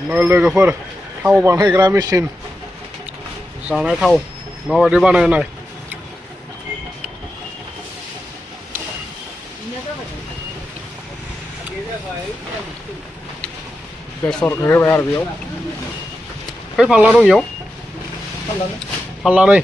लोगोफोर थाव बानायग्रा मेसिन जानाय थाव माबायदि बानायनाय बेसरखौ होबाय आरो बेयाव खै फाल्ला दं इयाव फाल्लानै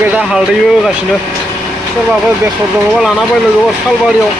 गोजा हालदैबो होगासिनो सोरबाफोर बेसर दङबा लाना फै लोगोफोर सालबारियाव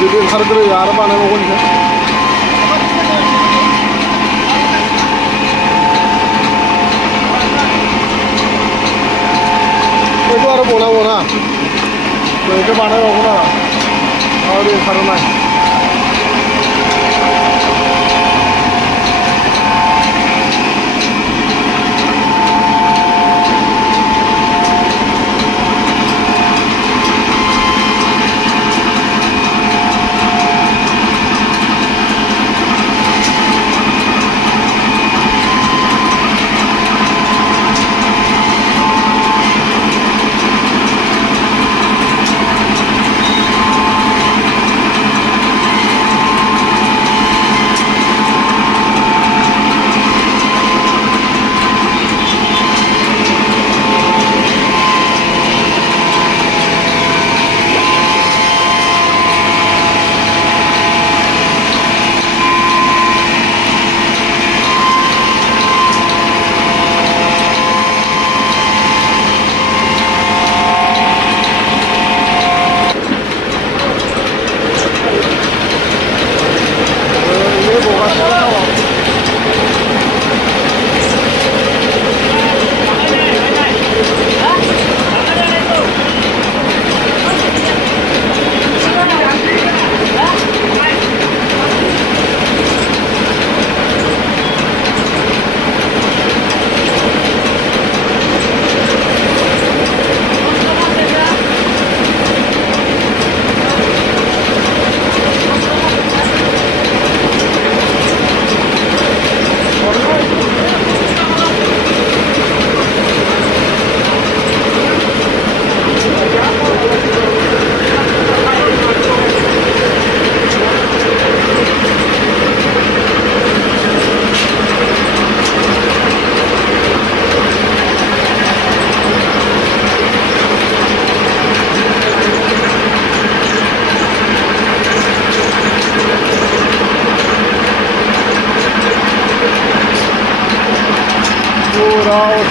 बिदि ओंखारग्रोयो आरो बानायबावगोन बेखौ आरो बना बेखौ बानायबावगोन आरो ओंखारोनाय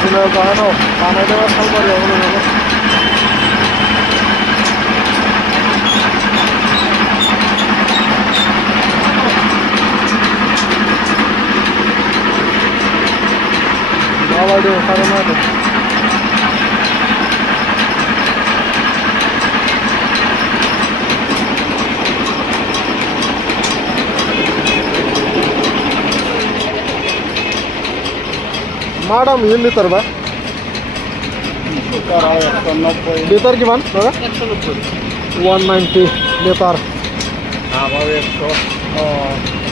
original बानायदोंबा सालबारियावनो नोङो माबायदि ओंखारो नायदो मा दाम होयो लिटार बा लिटार किमान 190 लिटार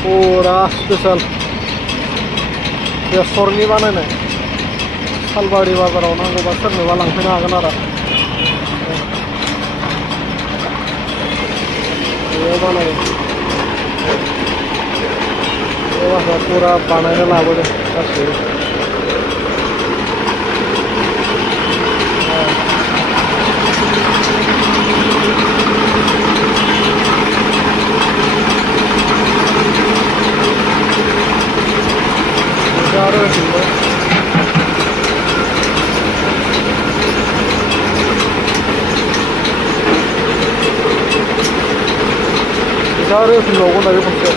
पुरा स्पेशल बेसरनि बानायनाय सालबारि बाजाराव नांगौबा सोरनोबा लांफैनो हागोन आरो बेयाव बानायो बे पुरा बानायनो लाबोदों गासैबो आरो होफिनबावगोन दायो खनसे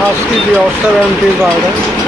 5 केजियाव 70 जादों